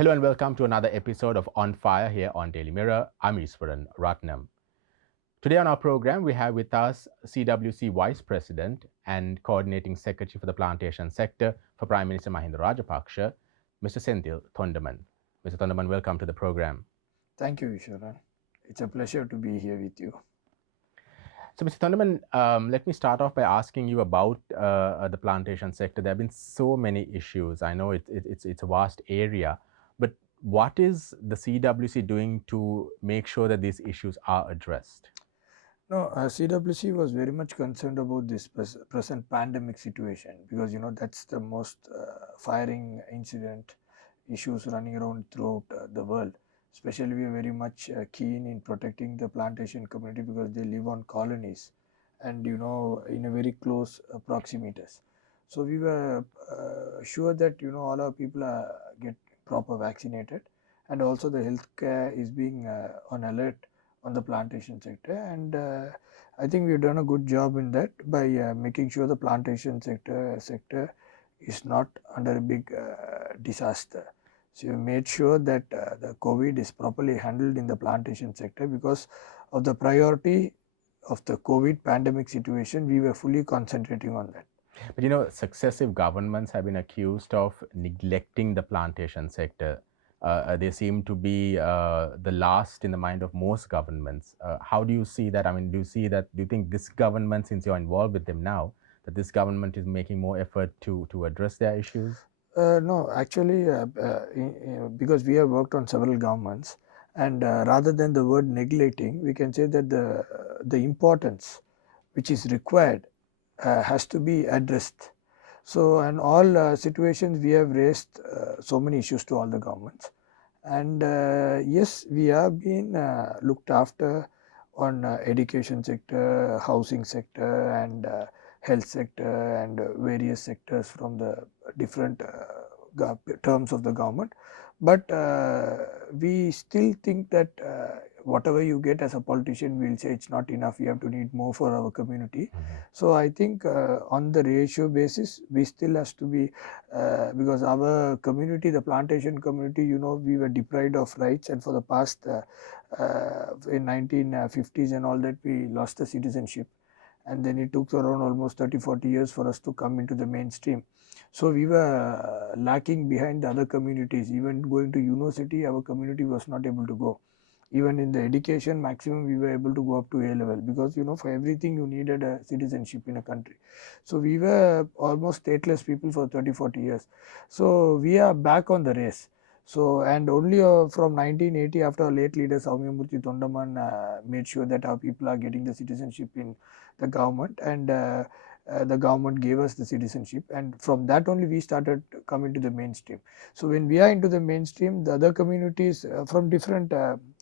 Hello and welcome to another episode of On Fire here on Daily Mirror. I'm Easwaran Rutnam. Today on our program, we have with us CWC Vice President and Coordinating Secretary for the Plantation Sector for Prime Minister Mahinda Rajapaksa, Mr. Senthil Thondaman. Mr. Thondaman, welcome to the program. Thank you, Easwaran. It's a pleasure to be here with you. So, Mr. Thondaman, let me start off by asking you about the plantation sector. There have been so many issues. I know it's a vast area, but what is the CWC doing to make sure that these issues are addressed? No, CWC was very much concerned about this present pandemic situation because that's the most firing incident issues running around throughout the world. Especially, we are very much keen in protecting the plantation community because they live on colonies and in a very close proximities. So we were sure that all our people get proper vaccinated, and also the healthcare is being on alert on the plantation sector, and I think we've done a good job in that by making sure the plantation sector is not under a big disaster. So we made sure that the COVID is properly handled in the plantation sector because of the priority of the COVID pandemic situation. We were fully concentrating on that. But successive governments have been accused of neglecting the plantation sector. They seem to be the last in the mind of most governments. How do you see that? I mean, do you think this government, since you're involved with them now, that this government is making more effort to address their issues? No, actually, because we have worked on several governments, and rather than the word neglecting, we can say that the importance which is required has to be addressed. So, in all situations, we have raised so many issues to all the governments, and yes, we have been looked after on education sector, housing sector, and health sector, and various sectors from the different terms of the government. But we still think that whatever you get as a politician, we'll say it's not enough. You have to need more for our community. So I think on the ratio basis, we still has to be because our community, the plantation community, we were deprived of rights, and for the past in 1950s and all that, we lost the citizenship, and then it took around almost 30-40 years for us to come into the mainstream. So we were lacking behind the other communities. Even going to university, our community was not able to go. Even in the education, maximum we were able to go up to A level because for everything you needed a citizenship in a country. So we were almost stateless people for 30-40 years. So we are back on the race. So, and only from 1980, after our late leader Senthil Thondaman made sure that our people are getting the citizenship in the government, and the government gave us the citizenship, and from that only we started coming to the mainstream. So when we are into the mainstream, the other communities from different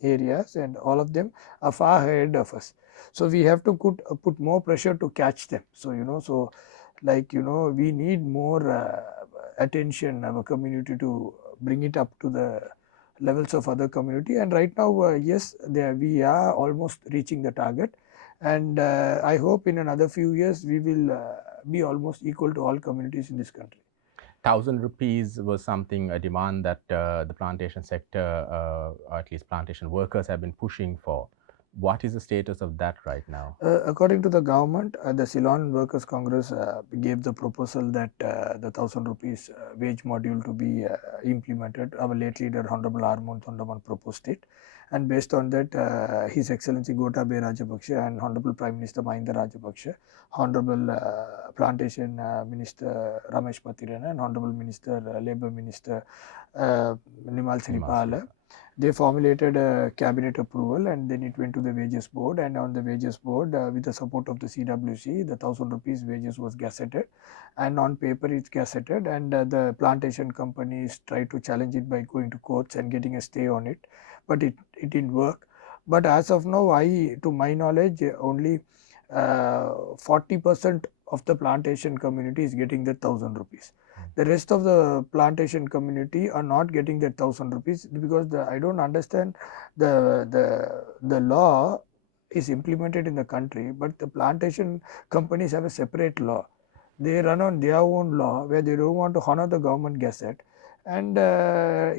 areas, and all of them are far ahead of us. So we have to put more pressure to catch them. So so like we need more attention, our community, to bring it up to the levels of other community. And right now, yes, we are almost reaching the target, and I hope in another few years we will be almost equal to all communities in this country. 1,000 rupees was something, a demand that the plantation sector, or at least plantation workers, have been pushing for. What is the status of that right now? According to the government, the Ceylon Workers Congress gave the proposal that the 1,000 rupees wage module to be implemented. Our late leader, Honorable Armon Thondaman, proposed it. And based on that, His Excellency Gotabaya Rajapaksa and Honorable Prime Minister Mahinda Rajapaksa, Honorable Plantation Minister Ramesh Patirana, and Honorable Minister Labour Minister Nimal Siripala, they formulated a cabinet approval, and then it went to the wages board, and on the wages board, with the support of the CWC, the 1,000 rupees wages was gazetted, and on paper it's gazetted, and the plantation companies tried to challenge it by going to courts and getting a stay on it, but it didn't work. But as of now, to my knowledge, only 40% of the plantation community is getting the 1,000 rupees. The rest of the plantation community are not getting that 1,000 rupees because I don't understand the law is implemented in the country, but the plantation companies have a separate law. They run on their own law where they don't want to honor the government gazette, and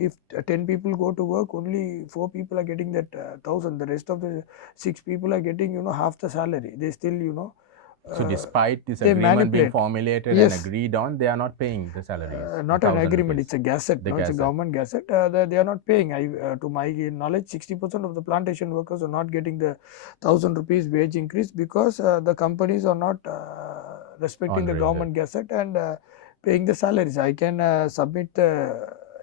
if 10 people go to work, only 4 people are getting that 1000. The rest of the 6 people are getting, half the salary. They still, So despite this they agreement being manipulate. formulated and Yes, agreed on, they are not paying the salaries, the not an 1,000 agreement, rupees, it's a gazette. the No, it's a gazette. government gazette. They are not paying. To my knowledge, 60% of the plantation workers are not getting the 1,000 rupees wage increase because the companies are not respecting the Honoring that. government gazette and paying the salaries. I can submit the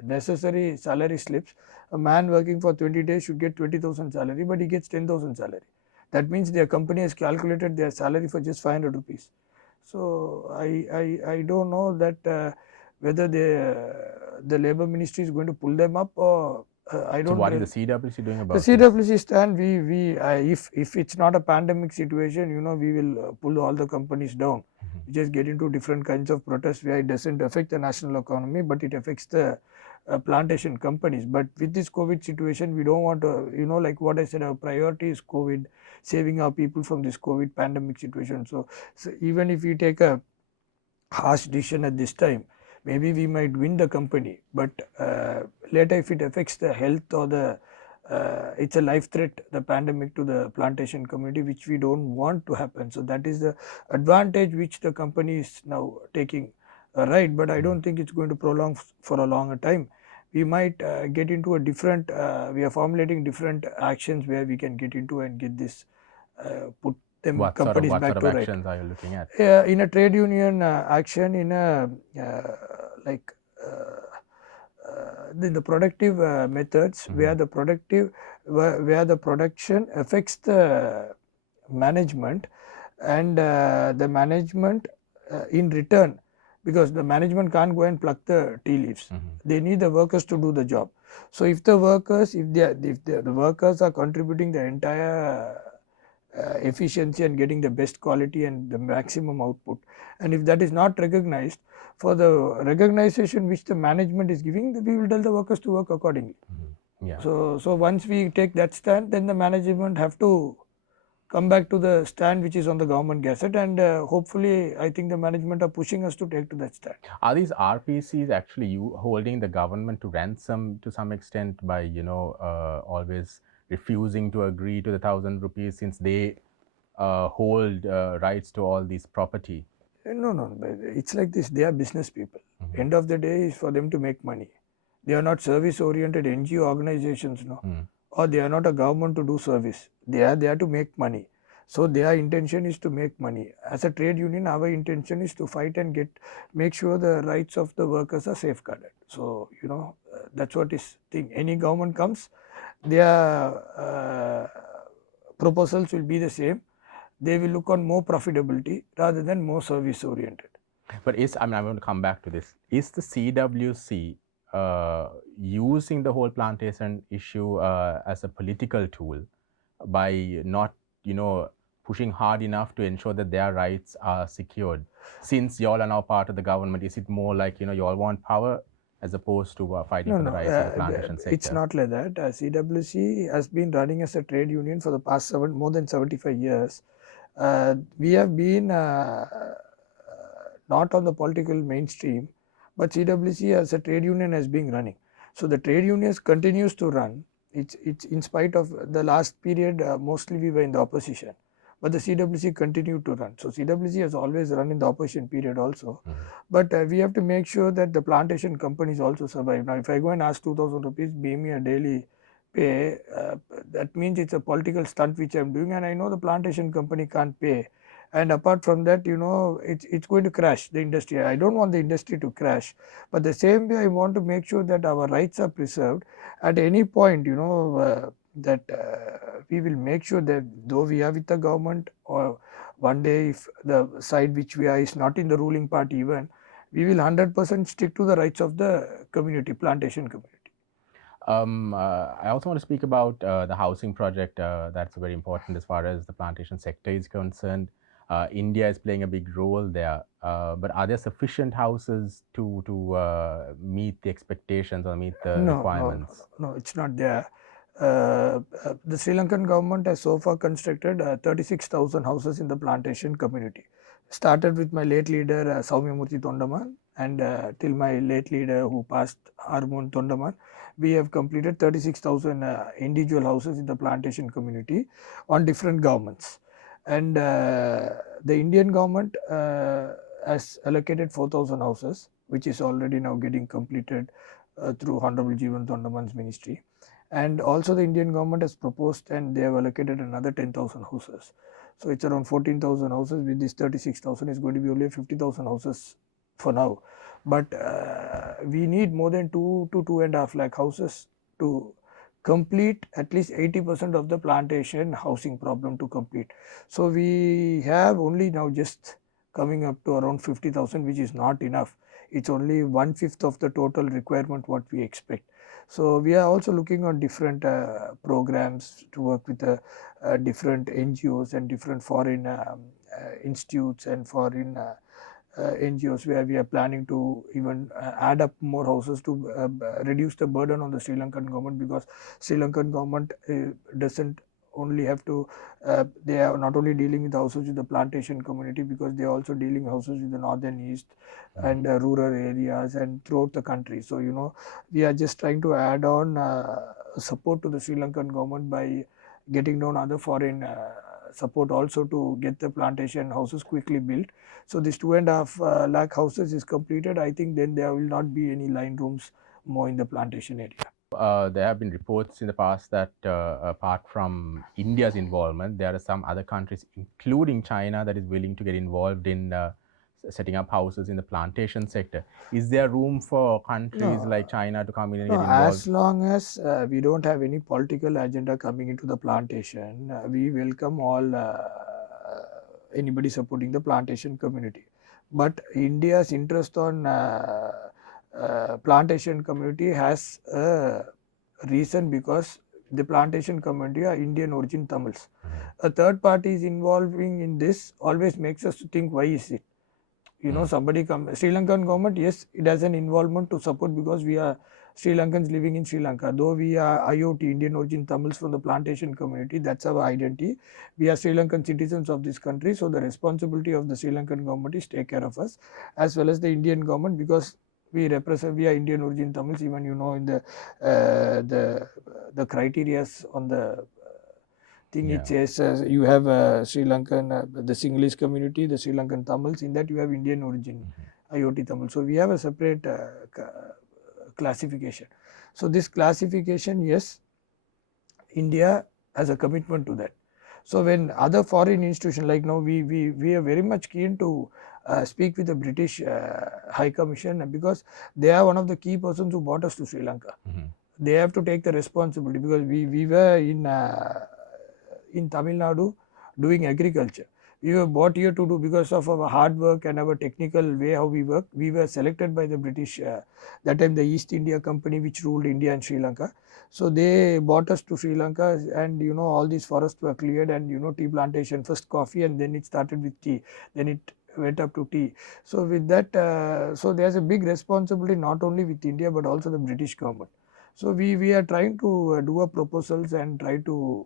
necessary salary slips. A man working for 20 days should get 20,000 salary, but he gets 10,000 salary. That means their company has calculated their salary for just 500 rupees. So I don't know that whether the labor ministry is going to pull them up, or I So don't. what is the CWC doing The about this? CWC stand, if it's not a pandemic situation, we will pull all the companies down. We just get into different kinds of protests where it doesn't affect the national economy, but it affects the plantation companies. But with this COVID situation, we don't want to, like what I said, our priority is COVID, saving our people from this COVID pandemic situation. So even if we take a harsh decision at this time, maybe we might win the company, but later if it affects the health or the it's a life threat, the pandemic, to the plantation community, which we don't want to happen. So that is the advantage which the company is now taking, right, but I don't think it's going to prolong for a longer time. We might get into a different, we are formulating different actions where we can get into and get this put them companies What sort back of to right. actions are you looking at? In a trade union action, in a like in the productive methods, where the where the production affects the management, and the management in return, because the management can't go and pluck the tea leaves. They need the workers to do the job. So if the workers, if the workers are contributing the entire efficiency and getting the best quality and the maximum output, and if that is not recognized, for the recognition which the management is giving, we will tell the workers to work accordingly. Yeah. So once we take that stand, then the management have to come back to the stand which is on the government gazette, and hopefully I think the management are pushing us to take to that stand. Are these RPCs actually holding the government to ransom to some extent by, always refusing to agree to the 1,000 rupees since they hold rights to all these property? No, it's like this. They are business people. End of the day is for them to make money. They are not service oriented NGO organizations, no, or they are not a government to do service. They are there to make money. So their intention is to make money. As a trade union, our intention is to fight and make sure the rights of the workers are safeguarded. So that's what is thing. Any government comes, their proposals will be the same. They will look on more profitability rather than more service oriented. But I'm going to come back to this. Is the CWC using the whole plantation issue as a political tool by not, pushing hard enough to ensure that their rights are secured? Since y'all are now part of the government, is it more like, y'all want power as opposed to fighting for the rights of the plantation sector? It's not like that. CWC has been running as a trade union for the past more than 75 years. We have been not on the political mainstream, but CWC as a trade union has been running. So the trade unions continues to run. It's in spite of the last period, mostly we were in the opposition, but the CWC continued to run. So CWC has always run in the opposition period also. But we have to make sure that the plantation companies also survive. Now, if I go and ask 2,000 rupees, pay me a daily pay, that means it's a political stunt which I'm doing, and I know the plantation company can't pay. And apart from that, it's going to crash the industry. I don't want the industry to crash, but the same way I want to make sure that our rights are preserved. At any point, that we will make sure that though we are with the government, or one day if the side which we are is not in the ruling party even, we will 100% stick to the rights of the community, plantation community. I also want to speak about the housing project. That's very important as far as the plantation sector is concerned. India is playing a big role there, but are there sufficient houses to meet the expectations or meet the requirements? No, it's not there. The Sri Lankan government has so far constructed 36,000 houses in the plantation community. Started with my late leader Senthil Thondaman, and till my late leader who passed, Senthil Thondaman, we have completed 36,000 individual houses in the plantation community on different governments. And the Indian government has allocated 4,000 houses, which is already now getting completed through Honorable Easwaran Rutnam's ministry. And also the Indian government has proposed and they have allocated another 10,000 houses. So it's around 14,000 houses. With this 36,000 is going to be only 50,000 houses for now. But we need more than 2 to 2.5 lakh houses to complete at least 80% of the plantation housing problem to complete. So we have only now just coming up to around 50,000, which is not enough. It's only 1/5 of the total requirement what we expect. So we are also looking on different programs to work with different NGOs and different foreign institutes and foreign NGOs, where we are planning to even add up more houses to reduce the burden on the Sri Lankan government, because Sri Lankan government doesn't only have to, they are not only dealing with houses with the plantation community, because they are also dealing houses with the northern east and rural areas and throughout the country. So, we are just trying to add on support to the Sri Lankan government by getting down other foreign support also to get the plantation houses quickly built. So this 2.5 lakh houses is completed. I think then there will not be any line rooms more in the plantation area. There have been reports in the past that apart from India's involvement, there are some other countries, including China, that is willing to get involved in setting up houses in the plantation sector. Is there room for countries No, like China to come in and no, get involved? as long as we don't have any political agenda coming into the plantation, we welcome all anybody supporting the plantation community. But India's interest on plantation community has a reason, because the plantation community are Indian origin Tamils. A third party is involving in this always makes us to think, why is it? Somebody come, Sri Lankan government, yes, it has an involvement to support, because we are Sri Lankans living in Sri Lanka. Though we are IOT, Indian origin Tamils from the plantation community, that's our identity. We are Sri Lankan citizens of this country. So the responsibility of the Sri Lankan government is take care of us, as well as the Indian government, because we are Indian origin Tamils. Even in the criteria on the thing, it says you have Sri Lankan, the Sinhalese community, the Sri Lankan Tamils. In that you have Indian origin, IOT Tamil. So we have a separate classification. So this classification, yes, India has a commitment to that. So when other foreign institutions, like now we are very much keen to speak with the British High Commission, because they are one of the key persons who brought us to Sri Lanka. They have to take the responsibility, because we were in Tamil Nadu doing agriculture. We were brought here to do, because of our hard work and our technical way how we work. We were selected by the British, that time the East India Company, which ruled India and Sri Lanka. So they brought us to Sri Lanka, and all these forests were cleared, and tea plantation, first coffee, and then it started with tea, then it went up to tea. So with that, so there's a big responsibility not only with India but also the British government. So we are trying to do a proposals and try to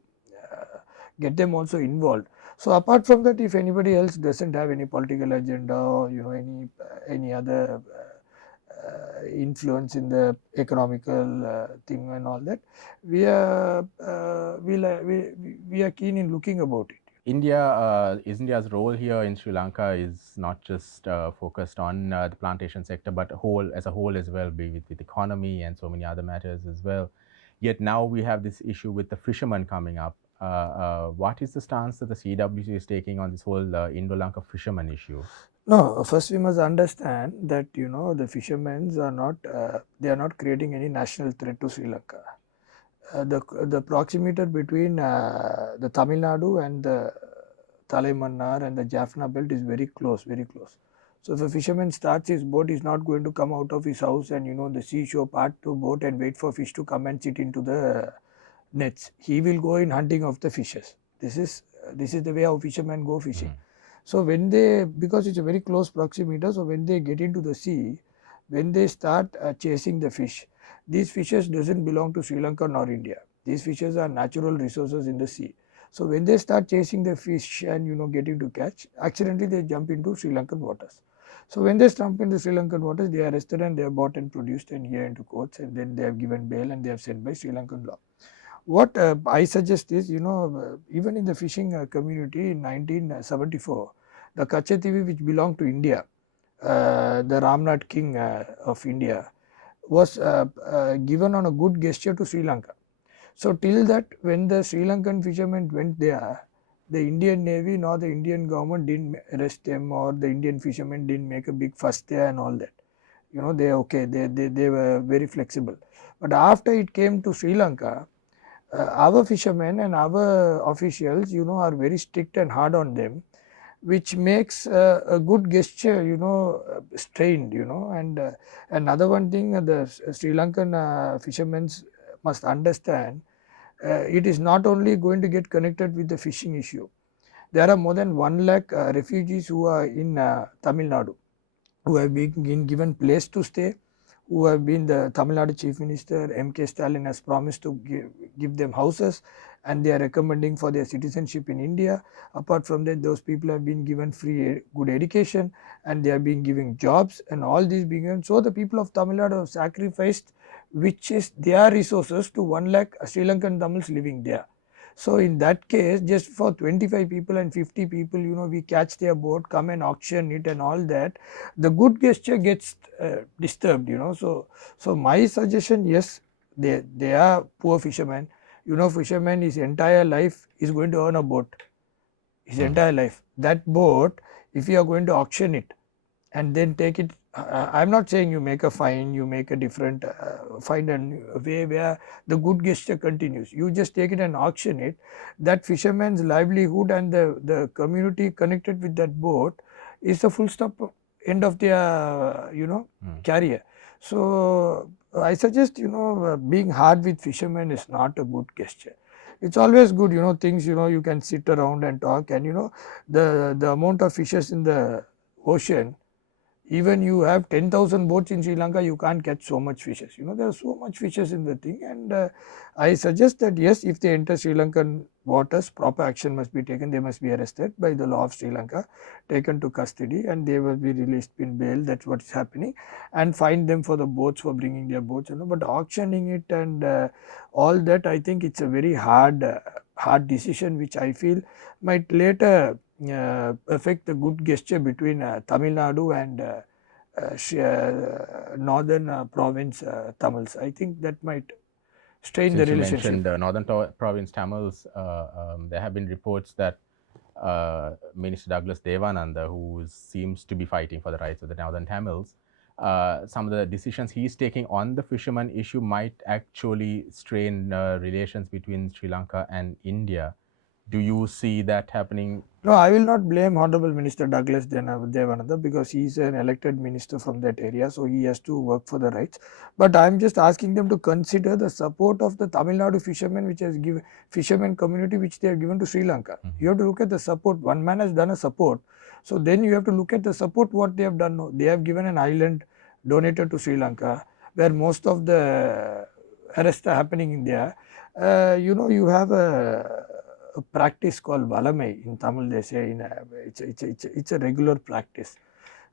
get them also involved. So apart from that, if anybody else doesn't have any political agenda, or any other influence in the economical thing and all that, we are we are keen in looking about it. India's role here in Sri Lanka is not just focused on the plantation sector, but as a whole as well, be with economy and so many other matters as well. Yet now we have this issue with the fishermen coming up. What is the stance that the CWC is taking on this whole Indo-Lanka fishermen issue? No, first we must understand that the fishermen are not they are not creating any national threat to Sri Lanka. The proximity between the Tamil Nadu and the Talaimannar and the Jaffna belt is very close, very close. So if a fisherman starts his boat, he is not going to come out of his house and the seashore part to boat and wait for fish to come and sit into the nets. He will go in hunting of the fishes. This is the way how fishermen go fishing. So when because it's a very close proximity, so when they get into the sea, when they start chasing the fish, these fishes doesn't belong to Sri Lanka nor India. These fishes are natural resources in the sea. So when they start chasing the fish and getting to catch, accidentally they jump into Sri Lankan waters. So when they stump into Sri Lankan waters, they are arrested and they are bought and produced and here into courts, and then they have given bail and they have sent by Sri Lankan law. What I suggest is, even in the fishing community in 1974, the Kachetevi, which belonged to India, the Ramnath king of India, was given on a good gesture to Sri Lanka. So till that, when the Sri Lankan fishermen went there, the Indian Navy nor the Indian government didn't arrest them, or the Indian fishermen didn't make a big fuss there and all that. They okay, they were very flexible. But after it came to Sri Lanka, our fishermen and our officials, are very strict and hard on them, which makes a good gesture, strained, and another one thing, the Sri Lankan fishermen must understand, it is not only going to get connected with the fishing issue. There are more than 1 lakh refugees who are in Tamil Nadu, who have been given place to stay, who have been the Tamil Nadu Chief Minister M.K. Stalin has promised to give them houses, and they are recommending for their citizenship in India. Apart from that, those people have been given free good education, and they are being given jobs, and all these being given. So the people of Tamil Nadu have sacrificed, which is their resources, to 1 lakh Sri Lankan Tamils living there. So in that case, just for 25 people and 50 people, we catch their boat, come and auction it and all that, the good gesture gets disturbed, So my suggestion, yes, they are poor fishermen. Fisherman, his entire life is going to earn a boat, his entire life. That boat, if you are going to auction it and then take it, I am not saying you make a fine, you make a different find a way where the good gesture continues. You just take it and auction it. That fisherman's livelihood and the community connected with that boat is the full stop end of their career. So I suggest, being hard with fishermen is not a good gesture. It's always good, things, you can sit around and talk, and the amount of fishes in the ocean, even you have 10,000 boats in Sri Lanka, you can't catch so much fishes. There are so much fishes in the thing, and I suggest that yes, if they enter Sri Lankan waters, proper action must be taken. They must be arrested by the law of Sri Lanka, taken to custody, and they will be released in bail. That's what is happening, and fine them for the boats, for bringing their boats. But auctioning it and all that, I think it's a very hard decision, which I feel might later affect the good gesture between Tamil Nadu and northern province Tamils. I think that might strain the Since you relationship. mentioned northern province Tamils, there have been reports that Minister Douglas Devananda, who seems to be fighting for the rights of the northern Tamils, some of the decisions he is taking on the fisherman issue might actually strain relations between Sri Lanka and India. Do you see that happening? No, I will not blame Honorable Minister Douglas Devananda, because he is an elected minister from that area, so he has to work for the rights. But I am just asking them to consider the support of the Tamil Nadu fishermen, which has given fishermen community, which they have given to Sri Lanka. You have to look at the support. One man has done a support, so then you have to look at the support what they have done. They have given an island donated to Sri Lanka, where most of the arrests are happening in there. You have a practice called valamai in Tamil. They say it's a regular practice.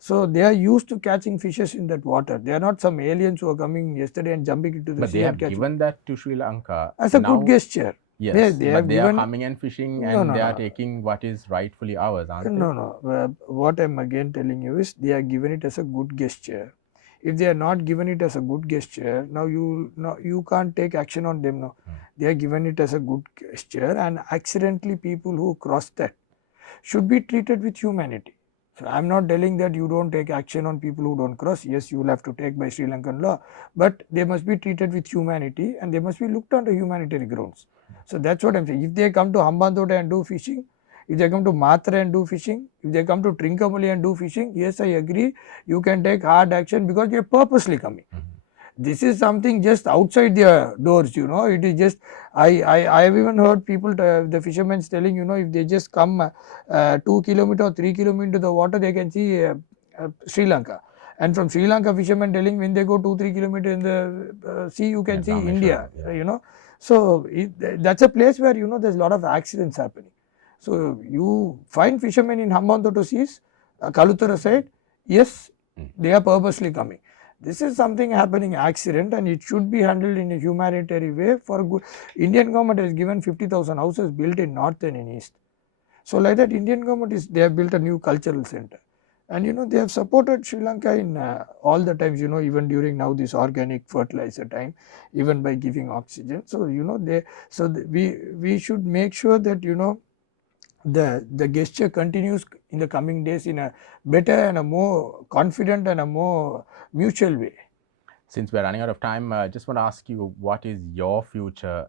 So they are used to catching fishes in that water. They are not some aliens who are coming yesterday and jumping into the But sea they and have catching. given that to Sri Lanka As a now. good gesture. Yes, they but have they given, are coming and fishing, No, and no, they are no. taking what is rightfully ours, aren't they? No. What I'm again telling you is they are given it as a good gesture. If they are not given it as a good gesture, now you can't take action on them now. They are given it as a good gesture, and accidentally people who cross that should be treated with humanity. So I'm not telling that you don't take action on people who don't cross. Yes, you will have to take by Sri Lankan law, but they must be treated with humanity, and they must be looked on the humanitarian grounds. So that's what I'm saying. If they come to Hambantota and do fishing, if they come to Matra and do fishing, if they come to Trincomalee and do fishing, yes, I agree, you can take hard action, because they are purposely coming. This is something just outside their doors, it is just, I have even heard people, the fishermen telling, if they just come 2 kilometer or 3 kilometer into the water, they can see Sri Lanka. And from Sri Lanka, fishermen telling when they go 2-3 kilometer in the sea, you can Yeah, see India, yeah. So that's a place where, there's a lot of accidents happening. So you find fishermen in Hambantota seas, Kalutara side, Yes, Mm. they are purposely coming. This is something happening accident, and it should be handled in a humanitarian way for good. Indian government has given 50,000 houses built in north and in east. So like that, Indian government is, they have built a new cultural center, and they have supported Sri Lanka in all the times, even during now this organic fertilizer time, even by giving oxygen. So we should make sure that the gesture continues in the coming days in a better and a more confident and a more mutual way. Since we're running out of time, I just want to ask you, what is your future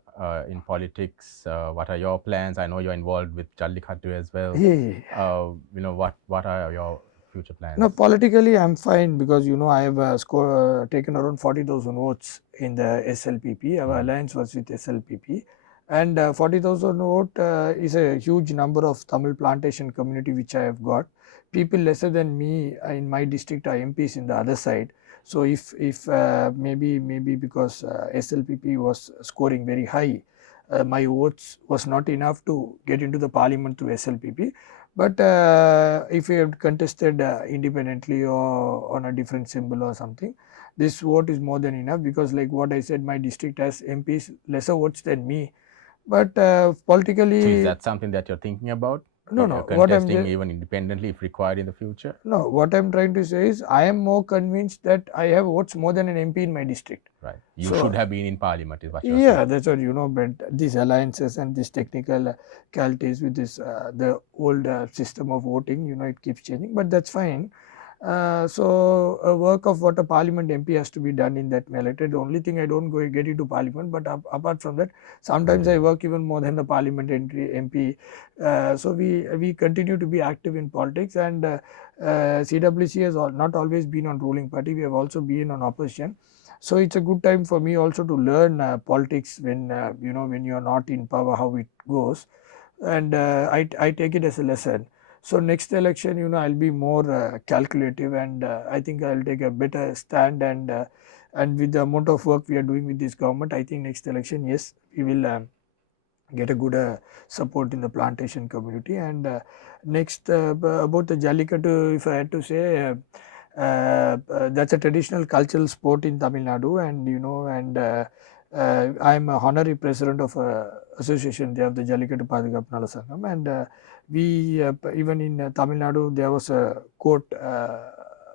in politics? What are your plans? I know you're involved with Jallikattu as well. Hey, What are your future plans? no, politically I'm fine because I have taken around 40,000 votes in the SLPP. Our alliance was with SLPP, and 40,000 vote is a huge number of Tamil plantation community which I have got. People lesser than me in my district are MPs in the other side. So if maybe because SLPP was scoring very high, my votes was not enough to get into the parliament through SLPP. But if we have contested independently or on a different symbol or something, this vote is more than enough, because like what I said, my district has MPs lesser votes than me. But So is politically, that something that you're thinking about? no, what I'm Contesting even independently if required in the future? no, what I'm trying to say is I am more convinced that I have votes more than an MP in my district. Right. You should So have been in parliament, is what you're yeah, saying. that's what but these alliances and these technical qualities with this the old system of voting, it keeps changing, but that's fine. So a work of what a parliament MP has to be done in that military. The only thing I don't go get into parliament, but apart from that, sometimes I work even more than the parliament MP. So we continue to be active in politics, and CWC has not always been on ruling party. We have also been on opposition. So it's a good time for me also to learn politics when when you are not in power, how it goes, and I take it as a lesson. So next election, I'll be more calculative, and I think I'll take a better stand, and with the amount of work we are doing with this government, I think next election, yes, we will get a good support in the plantation community. And next, about the Jallikattu, if I had to say, that's a traditional cultural sport in Tamil Nadu, and and I'm a honorary president of a association. They have the Jallikattu Padhigappu Nala Sangam, and we even in Tamil Nadu there was a court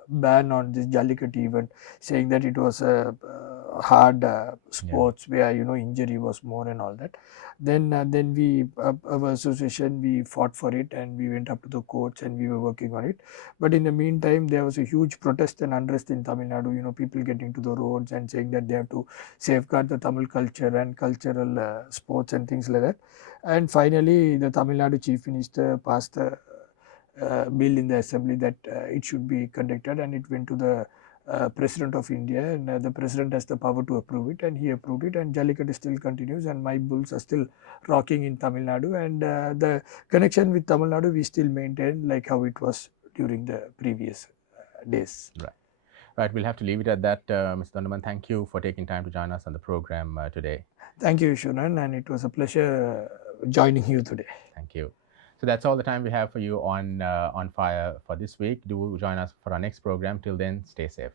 ban on this Jallikattu event, saying that it was a hard sports where injury was more and all that. Then we our association, we fought for it, and we went up to the courts and we were working on it. But in the meantime, there was a huge protest and unrest in Tamil Nadu. People getting to the roads and saying that they have to safeguard the Tamil culture and cultural sports and things like that. And finally, the Tamil Nadu chief minister passed a bill in the assembly that it should be conducted, and it went to the President of India, and the President has the power to approve it, and he approved it, and Jallikattu still continues, and my bulls are still rocking in Tamil Nadu, and the connection with Tamil Nadu we still maintain like how it was during the previous days. Right. Right. We'll have to leave it at that. Mr. Thondaman, thank you for taking time to join us on the program today. Thank you, Shunan, and it was a pleasure joining you today. Thank you. So that's all the time we have for you on Fire for this week. Do join us for our next program. Till then, stay safe.